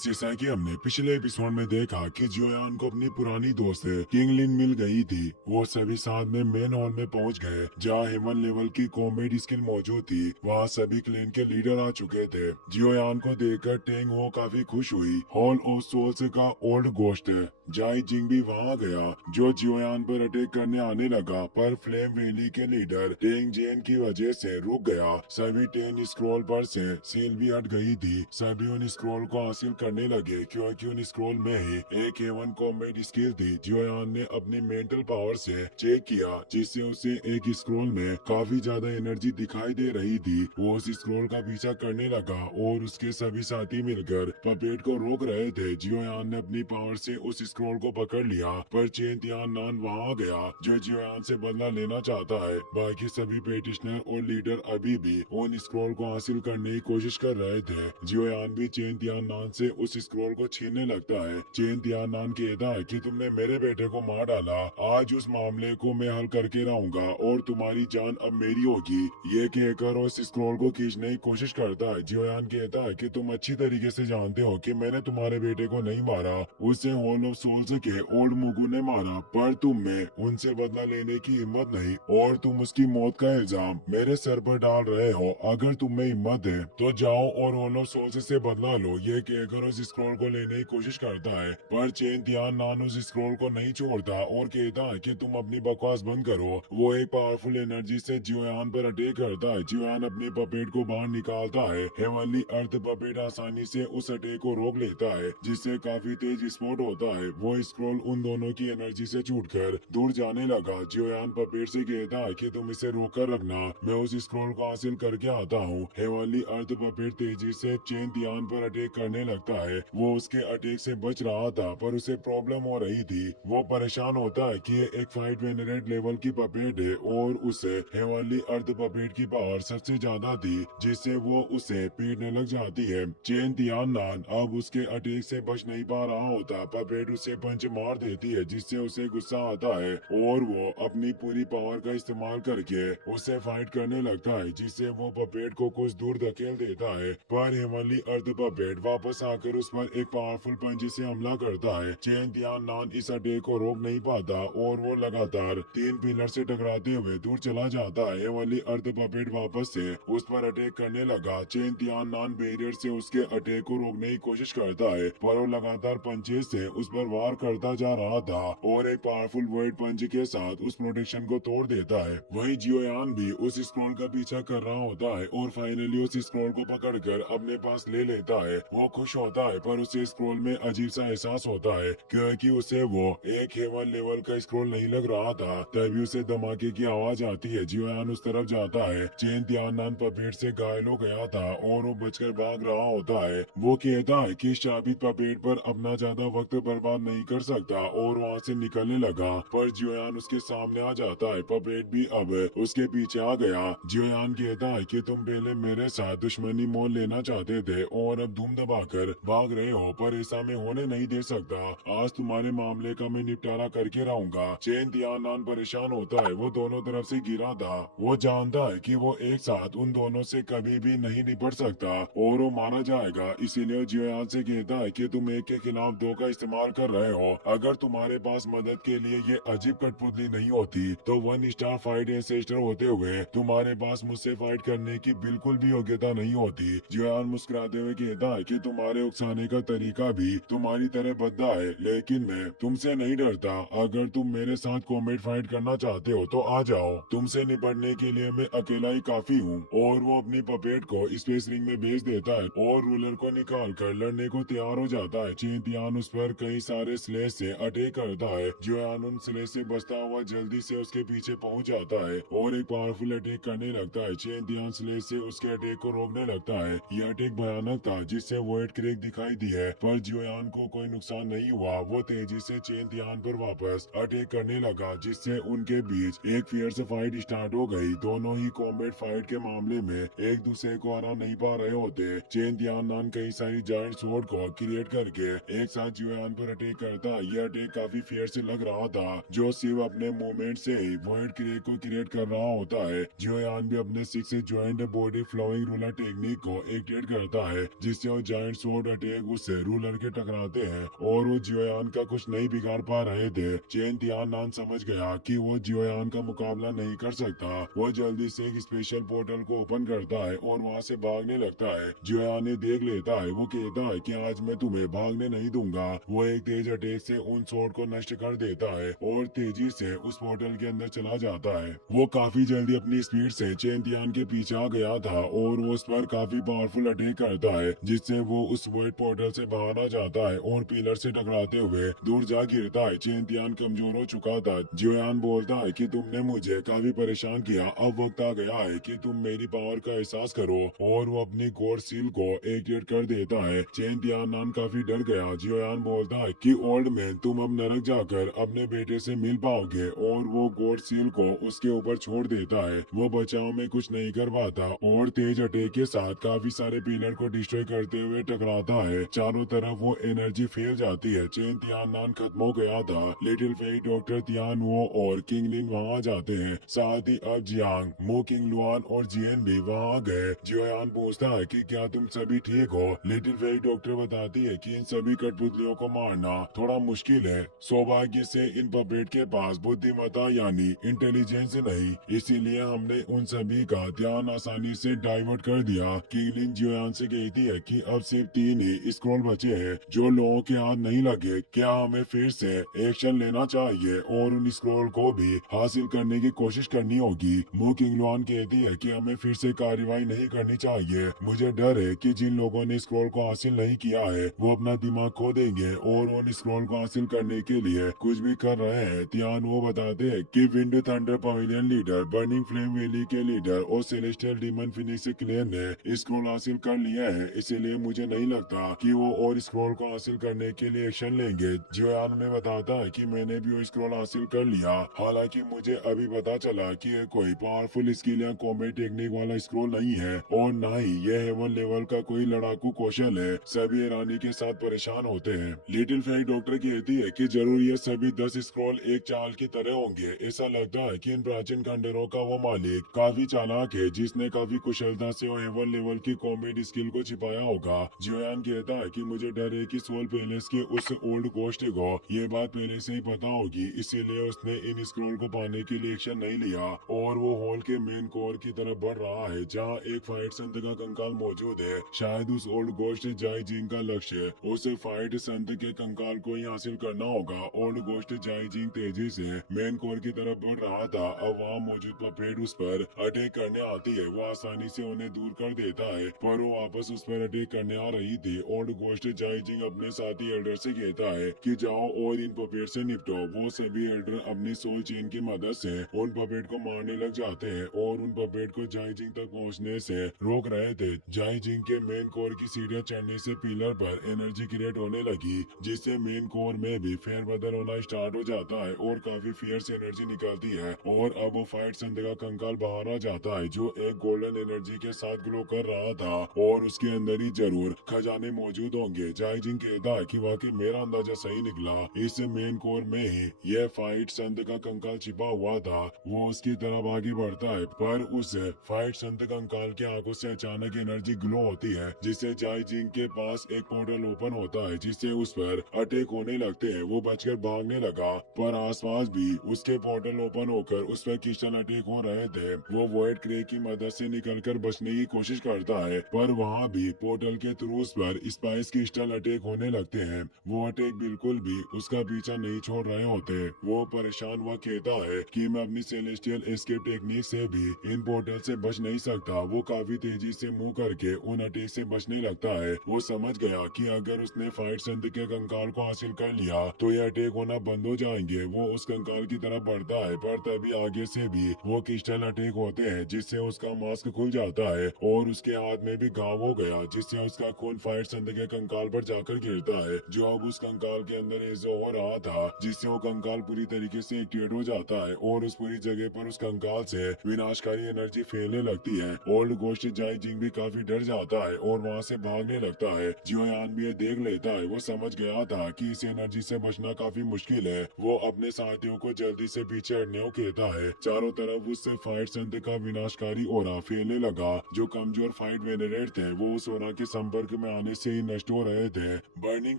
जैसा कि हमने पिछले एपिसोड में देखा कि जियोयान को अपनी पुरानी दोस्त किंग लिन मिल गई थी। वो सभी साथ में मेन हॉल में पहुंच गए जहां हेवन लेवल की कॉम्बैट स्किल मौजूद थी। वहां सभी क्लैन के लीडर आ चुके थे। जियोयान को देखकर टेंग हो काफी खुश हुई। हॉल ऑफ सोल्स का ओल्ड गोस्ट जाई जिंग भी वहां गया जो जियोयान पर अटैक करने आने लगा, पर फ्लेम वैली के लीडर टेंग जेन की वजह से रुक गया। सभी 10 स्क्रॉल पर से सील भी हट गई थी। सभी उन स्क्रॉल को हासिल करने लगे क्योंकि उन स्क्रॉल में ही एक हेवन कॉम्बैट स्किल थी। जियोयान ने अपनी मेंटल पावर से चेक किया जिससे उसे एक स्क्रॉल में काफी ज्यादा एनर्जी दिखाई दे रही थी। वो उस स्क्रॉल का पीछा करने लगा और उसके सभी साथी मिलकर पपेट को रोक रहे थे। जियोयान ने अपनी पावर से उस स्क्रॉल को पकड़ लिया, पर चेन तियान नान वहां गया जो जियोयान से बदला लेना चाहता है। बाकी सभी पेटिशनर और लीडर अभी भी उन स्क्रॉल को हासिल करने की कोशिश कर रहे थे। जियोयान भी चेन तियान नान से उस स्क्रॉल को छीनने लगता है। चेन तियान नान कहता है कि तुमने मेरे बेटे को मार डाला, आज उस मामले को मैं हल करके रहूंगा और तुम्हारी जान अब मेरी होगी। ये कहकर उस स्क्रॉल को खींचने की कोशिश करता है। जियोयान कहता है कि तुम अच्छी तरीके से जानते हो कि मैंने तुम्हारे बेटे को नहीं मारा, उसे हॉल ऑफ सोल्स के ओल्ड मुगु ने मारा, पर तुम में उनसे बदला लेने की हिम्मत नहीं और तुम उसकी मौत का इल्जाम मेरे सर पर डाल रहे हो। अगर तुम में हिम्मत है तो जाओ और हॉल ऑफ सोल्स से बदला लो। ये कहकर उस स्क्रॉल को लेने की कोशिश करता है, पर चेन तियान नान उस स्क्रॉल को नहीं छोड़ता और कहता है कि तुम अपनी बकवास बंद करो। वो एक पावरफुल एनर्जी से जियोयान पर अटैक करता है। जियोयान अपने पपेट को बाहर निकालता है। हेवनली अर्थ पपेट आसानी से उस अटैक को रोक लेता है जिससे काफी तेज विस्फोट होता है। वो स्क्रॉल उन दोनों की एनर्जी से छूटकर दूर जाने लगा। जियोयान पपेट से कहता है कि तुम इसे रोक कर रखना, मैं उस स्क्रॉल को हासिल करके आता हूँ। हेवनली अर्थ पपेट तेजी से चेन तियान पर अटैक करने लगता है। वो उसके अटैक से बच रहा था पर उसे प्रॉब्लम हो रही थी। वो परेशान होता है कि ये एक फाइट वेनरेट लेवल की पपेट है और उसे हेवनली अर्थ पपेट की पावर सबसे ज्यादा थी जिससे वो उसे पीटने लग जाती है। चेन तियान नान अब उसके अटैक से बच नहीं पा रहा होता। पपेट उसे पंच मार देती है जिससे उसे गुस्सा आता है और वो अपनी पूरी पावर का इस्तेमाल करके उससे फाइट करने लगता है जिससे वो पपेट को कुछ दूर धकेल देता है। पर हेवनली अर्थ पपेट वापस आकर उस पर एक पावरफुल पंच से हमला करता है। चेन तियान नान इस अटैक को रोक नहीं पाता और वो लगातार 3 पिलर से टकराते हुए दूर चला जाता है। हेवनली अर्थ पपेट वापस से उस पर अटैक करने लगा। चेन तियान नान बैरियर से उसके अटैक को रोकने की कोशिश करता है पर वो लगातार पंचेस से उस पर वार करता जा रहा था और एक पावरफुल वर्ड पंच के साथ उस प्रोटेक्शन को तोड़ देता है। वहीं जियोयान भी उस स्क्रॉल का पीछा कर रहा होता है और फाइनली उस स्क्रॉल को पकड़कर अपने पास ले लेता है। वो खुश होता है पर उसे स्क्रॉल में अजीब सा एहसास होता है क्योंकि उसे वो एक हेवन लेवल का स्क्रॉल नहीं लग रहा था। तभी उसे धमाके की आवाज आती है। जियोयान उस तरफ जाता है। चेन तियान नान पपेट से घायल हो गया था और वो बचकर भाग रहा होता है। वो कहता है कि शाबित पपेट पर अपना ज्यादा वक्त बर्बाद नहीं कर सकता और वहाँ से निकलने लगा, पर जियोयान उसके सामने आ जाता है। पपेट भी अब उसके पीछे आ गया। जियोयान कहता है कि तुम पहले मेरे साथ दुश्मनी मोल लेना चाहते थे और अब धूम दबाकर भाग रहे हो, पर ऐसा मैं होने नहीं दे सकता। आज तुम्हारे मामले का मैं निपटारा करके रहूंगा। चेन तियान नान परेशान होता है। वो दोनों तरफ से गिरा था। वो जानता है कि वो एक साथ उन दोनों से कभी भी नहीं निपट सकता और वो मारा जाएगा। इसीलिए जियोयान से कहता है कि तुम एक के खिलाफ दो का इस्तेमाल कर रहे हो। अगर तुम्हारे पास मदद के लिए ये अजीब कठपुतली नहीं होती तो 1 स्टार फाइट एंसेस्टर होते हुए तुम्हारे पास मुझसे फाइट करने की बिल्कुल भी योग्यता नहीं होती। जियोयान मुस्कुराते हुए कहता है कि तुम्हारे उकसाने का तरीका भी तुम्हारी तरह भद्दा है, लेकिन मैं तुमसे नहीं डरता। अगर तुम मेरे साथ कॉम्बैट फाइट करना चाहते हो तो आ जाओ, तुमसे निपटने के लिए मैं अकेला ही काफी हूँ। और वो अपनी पपेट को स्पेस रिंग में भेज देता है और रूलर को निकाल कर लड़ने को तैयार हो जाता है। चेन तियान उस पर कई सारे स्लेश से अटैक करता है। जियोयान उन स्लेश से बचता हुआ जल्दी से उसके पीछे पहुंच जाता है और एक पावरफुल अटैक करने लगता है। चेन तियान स्लेश से उसके अटैक को रोकने लगता है। यह अटैक भयानक था जिससे वॉइड क्रैक दिखाई दी है, पर जियोयान को कोई नुकसान नहीं हुआ। वो तेजी से चेन तियान पर वापस अटैक करने लगा जिससे उनके बीच एक फियर्स फाइट स्टार्ट हो गई। दोनों ही कॉम्बैट फाइट के मामले में एक दूसरे को हरा नहीं पा रहे होते। चेन तियान नान कई सारी जायंट स्वॉर्ड को क्रिएट करके एक साथ जियोयान पर अटैक करता। यह अटैक काफी फियर्स लग रहा था जो सिर्फ अपने मूवमेंट से ही वॉइड क्रैक को क्रिएट कर रहा होता है। जियोयान भी अपने 6 joint body flowing ruler technique को एक्टिवेट करता है जिससे वो जायंट स्वॉर्ड अटैक उस रूलर के टकराते हैं और वो जियोयान का कुछ नहीं बिगाड़ पा रहे थे। चेन तियाननान समझ गया कि वो जियोयान का मुकाबला नहीं कर सकता। वो जल्दी से एक स्पेशल पोर्टल को ओपन करता है और वहाँ से भागने लगता है। जियोयान ने देख लेता है। वो कहता है कि आज मैं तुम्हें भागने नहीं दूंगा। वो एक तेज अटैक से उन स्वॉर्ड को नष्ट कर देता है और तेजी से उस पोर्टल के अंदर चला जाता है। वो काफी जल्दी अपनी स्पीड से चेन तियान के पीछे आ गया था और वो उस पर काफी पावरफुल अटैक करता है, जिससे वो उस वॉइड पोर्टल से बाहर आ जाता है और पिलर से टकराते हुए दूर जा गिरता है। चेन तियान कमजोर हो चुका था। जियोयान बोलता है कि तुमने मुझे काफी परेशान किया, अब वक्त आ गया है कि तुम मेरी पावर का एहसास करो, और वो अपनी गॉड सील को एक्टिवेट कर देता है। चेन तियाननान काफी डर गया। जियोयान बोलता है कि ओल्ड मैन, तुम अब नरक जाकर अपने बेटे से मिल पाओगे, और वो गॉड सील को उसके ऊपर छोड़ देता है। वो बचाव में कुछ नहीं कर पाता और तेज अटैक के साथ काफी सारे पिलर को डिस्ट्रॉय करते हुए टकराता है। चारों तरफ वो एनर्जी फैल जाती है। चेन तियाननान खत्म हो गया था। लिटिल फेई डॉक्टर तियान वो और किंगलिन वहाँ आ जाते हैं। साथ ही अब जियांग, मो, किंग लुआन और जियन भी वहाँ आ गए। जियोयान पूछता है कि क्या तुम सभी ठीक हो। लिटिल फेई डॉक्टर बताती है कि इन सभी कठपुतलियों को मारना थोड़ा मुश्किल है। सौभाग्य से इन पपेट के पास बुद्धिमत्ता यानी इंटेलिजेंस नहीं, इसीलिए हमने उन सभी का ध्यान आसानी से डाइवर्ट कर दिया। किंगलिन जियोयान से कहती है कि अब सिर्फ 3 ही स्क्रॉल बचे हैं जो लोगों के हाथ नहीं लगे। क्या हमें फिर से एक्शन लेना चाहिए और उन स्क्रॉल को भी हासिल करने की कोशिश करनी होगी। मो किंगलुआन कहती है कि हमें फिर से कार्रवाई नहीं करनी चाहिए। मुझे डर है कि जिन लोगों ने स्क्रॉल को हासिल नहीं किया है वो अपना दिमाग खो देंगे और उन स्क्रॉल को हासिल करने के लिए कुछ भी कर रहे हैं। तियान वो बताते हैं कि wind thunder pavilion leader, burning flame valley के लीडर और सेलेस्टियल डीमन फिनिक्स क्लेन ने स्क्रॉल हासिल कर लिया है, इसीलिए मुझे नहीं लगता कि वो और स्क्रॉल को हासिल करने के लिए एक्शन लेंगे। जियोयान में बताता है कि मैंने भी वो स्क्रॉल हासिल कर लिया। हालांकि मुझे अभी पता चला कि ये कोई पावरफुल स्किल या कॉम्बैट टेक्निक वाला स्क्रॉल नहीं है और ना ही ये हेवन लेवल का कोई लड़ाकू कौशल है। सभी ईरानी के साथ परेशान होते हैं। लिटिल फेई डॉक्टर कहती है कि जरूर ये सभी 10 स्क्रॉल एक चाल की तरह होंगे। ऐसा लगता है कि इन प्राचीन खंडरों का वो मालिक काफी चालाक है, जिसने काफी कुशलता से वो हेवन लेवल की कॉम्बैट स्किल को छिपाया होगा। जियोयान कहता है कि मुझे डर है कि सोल पैलेस के उस ओल्ड गोस्ट को ये बात पहले से ही पता होगी, इसीलिए उसने इन स्क्रॉल को पाने के लिए एक्शन नहीं लिया और वो हॉल के मेन कोर की तरफ बढ़ रहा है जहाँ एक फाइट संत का कंकाल मौजूद है। शायद उस ओल्ड गोस्ट जाई जिंग का लक्ष्य उस फाइट संत के कंकाल को ही हासिल करना होगा। ओल्ड गोस्ट जाई जिंग तेजी से मेन कोर की तरफ बढ़ रहा था। अब वहाँ मौजूद पपेट उस पर अटैक करने आती है। वो आसानी से उन्हें दूर कर देता है, पर वो वापस उस पर अटैक करने आ रही थी। ओल्ड गोस्ट जाई जिंग अपने साथी एल्डर से कहता है कि जाओ और इन पपेट से निपटो। वो सभी एल्डर अपनी सोल चेन की मदद से उन पपेट को मारने लग जाते हैं और उन पपेट को जाई जिंग तक पहुंचने से रोक रहे थे। जाई जिंग के मेन कोर की सीढ़ियां चढ़ने से पिलर पर एनर्जी क्रिएट होने लगी, जिससे मेन कोर में भी फेरबदल होना स्टार्ट हो जाता है और काफी फियर्स एनर्जी निकलती है। और अब वो फाइट संत का कंकाल बाहर आ जाता है जो एक गोल्डन एनर्जी के साथ ग्लो कर रहा था और उसके अंदर ही जरूर खजाने मौजूद होंगे। जाई जिंग कहता है कि वाकई मेरा अंदाजा सही निकला, इस मेन कोर में ही यह फाइट संत का कंकाल छिपा हुआ था। वो उसकी तरफ आगे बढ़ता है, पर उस फाइट संत कंकाल की आंखों से अचानक एनर्जी ग्लो होती है, जिससे जाई जिंग के पास एक पोर्टल ओपन होता है जिससे उस पर अटैक होने लगते हैं। वो बचकर भागने लगा, पर आसपास भी उसके पोर्टल ओपन होकर उस पर क्रिस्टल अटैक हो रहे थे। वो वॉइड क्रे की मदद से निकलकर बचने की कोशिश करता है, पर वहाँ भी पोर्टल के थ्रू उस पर स्पाइस क्रिस्टल अटैक होने लगते हैं। वो अटैक बिल्कुल भी उसका पीछा नहीं छोड़ रहे होते। वो परेशान हुआ कहता है कि मैं अपनी सेलेस्टियल एस्केप टेक्निक से भी इन पोर्टल से बच नहीं सकता। वो काफी तेजी से मुंह करके उन अटैक से बचने लगता है। वो समझ गया कि अगर उसने फाइट संत के कंकाल को हासिल कर लिया तो ये अटैक होना बंद हो जाएंगे। वो उस कंकाल की तरफ बढ़ता है, पर तभी आगे से भी वो क्रिस्टल अटैक होते हैं, जिससे उसका मास्क खुल जाता है और उसके हाथ में भी घाव हो गया, जिससे उसका खून फाइट संत के कंकाल पर जाकर गिरता है, जो अब उस कंकाल के अंदर एजो हो रहा था, जिससे वो कंकाल पूरी तरीके से एक्टिवेट हो जाता है और उस पूरी जगह पर उस कंकाल से विनाशकारी एनर्जी फैलने लगती है। ओल्ड गोस्ट जाई जिंग भी काफी डर जाता है और वहाँ से भागने लगता है। जियोयान भी ये देख लेता है। वो समझ गया था कि इस एनर्जी से बचना काफी मुश्किल है। वो अपने साथियों को जल्दी से पीछे हटने को कहता है। चारों तरफ उससे फाइट संत का विनाशकारी ओरा फैलने लगा। जो कमजोर फाइट वेनरेट थे वो उस ओरा के संपर्क में आने से ही नष्ट हो रहे थे। बर्निंग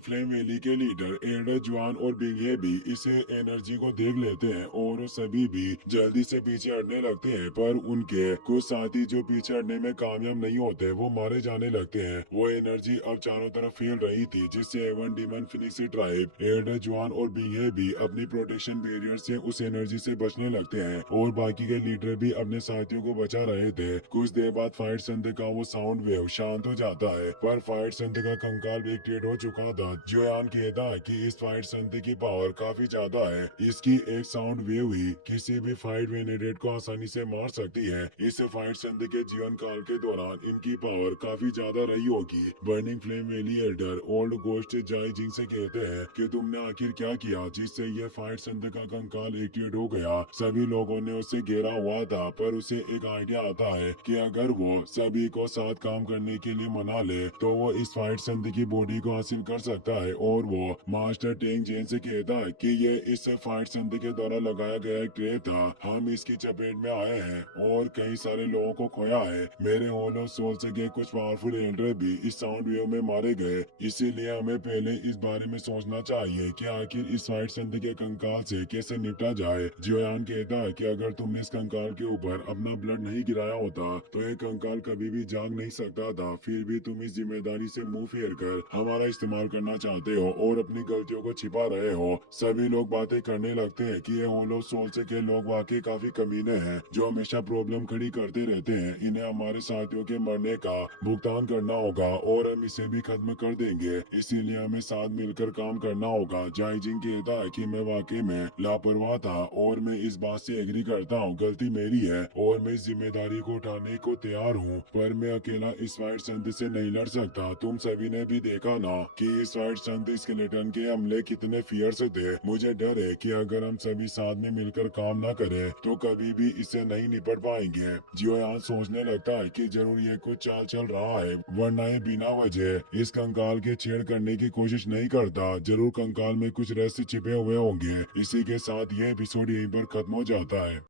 फ्लेम वैली के लीडर एल्डर जुआन और बिंगे भी इसे एनर्जी को देख लेते हैं और वो सभी भी जल्दी से पीछे हटने लगते हैं, पर उनके कुछ साथी जो पीछे हटने में कामयाब नहीं होते वो मारे जाने लगते हैं। वो एनर्जी अब चारों तरफ फैल रही थी, जिससे एवन डीमन फिनिक्स ट्राइब, एल्डर जुआन और बिंगे भी अपनी प्रोटेक्शन बैरियर से उस एनर्जी से बचने लगते हैं और बाकी के लीडर भी अपने साथियों को बचा रहे थे। कुछ देर बाद फाइट संधि का वो साउंड वेव शांत हो जाता है, पर फाइट संधि का कंकाल भी एक्टिवेट हो चुका था। जोयान कहता है कि इस फाइट संधि की पावर काफी ज्यादा है, इसकी एक साउंड वेव ही किसी भी फाइट वेनेडेट को आसानी से मार सकती है। इस फाइट संधि के जीवन काल के दौरान इनकी पावर काफी ज्यादा रही होगी। Burning flame valley Elder old ghost जाई जिंग से कहते हैं कि तुमने आखिर क्या किया जिससे यह फाइट संधि का कंकाल एक्टिवेट हो गया। सभी लोगों ने उसे घेरा हुआ था, पर उसे एक आइडिया आता है कि अगर वो सभी को साथ काम करने के लिए मना ले तो वो इस फाइट संधि की बॉडी को हासिल कर सकता है। और वो मास्टर टेंग जेन से कहता है कि ये इस फाइट संधि के द्वारा लगाया गया एक ट्रैप था, हम इसकी चपेट में आए हैं और कई सारे लोगों को खोया है। मेरे होलो सोल से गए कुछ पावरफुल एल्डर भी इस साउंड वेव में मारे गए, इसीलिए हमें पहले इस बारे में सोचना चाहिए कि आखिर इस फाइट संधि के कंकाल से कैसे निपटा जाए। जियोयान कहता है कि अगर तुमने इस कंकाल के ऊपर अपना ब्लड नहीं गिराया होता तो ये कंकाल कभी भी जाग नहीं सकता था, फिर भी तुम इस जिम्मेदारी से मुंह फेर कर हमारा इस्तेमाल करना चाहते हो और अपनी गलतियों को छिपा रहे हो। सभी लोग बातें करने लगते हैं कि ये होलो सोल से के लोग वाकई काफी कमीने हैं जो हमेशा प्रॉब्लम खड़ी करते रहते हैं। इन्हें हमारे साथियों के मरने का भुगतान करना होगा और हम इसे भी खत्म कर देंगे, इसीलिए हमें साथ मिलकर काम करना होगा। जाई जिंग कहता है कि मैं वाकई में लापरवाह था और मैं इस बात से एग्री करता हूँ, गलती मेरी है और मैं इस जिम्मेदारी को उठाने को तैयार हूँ, पर मैं अकेला इस फाइट संधि से नहीं लड़ सकता। तुम सभी ने भी देखा ना कि इस फाइट संधि स्केलेटन के हमले कितने फियर्स थे। मुझे डर है कि अगर हम सभी साथ में मिलकर काम न करें तो कभी भी इससे नहीं निपट पाएंगे। जियोयान सोचने लगता है कि जरूर ये कुछ चाल चल रहा है, वरना ये बिना वजह इस कंकाल के छेड़ करने की कोशिश नहीं करता। जरूर कंकाल में कुछ रहस्य छिपे हुए होंगे। इसी के साथ ये एपिसोड यहीं पर खत्म हो जाता है।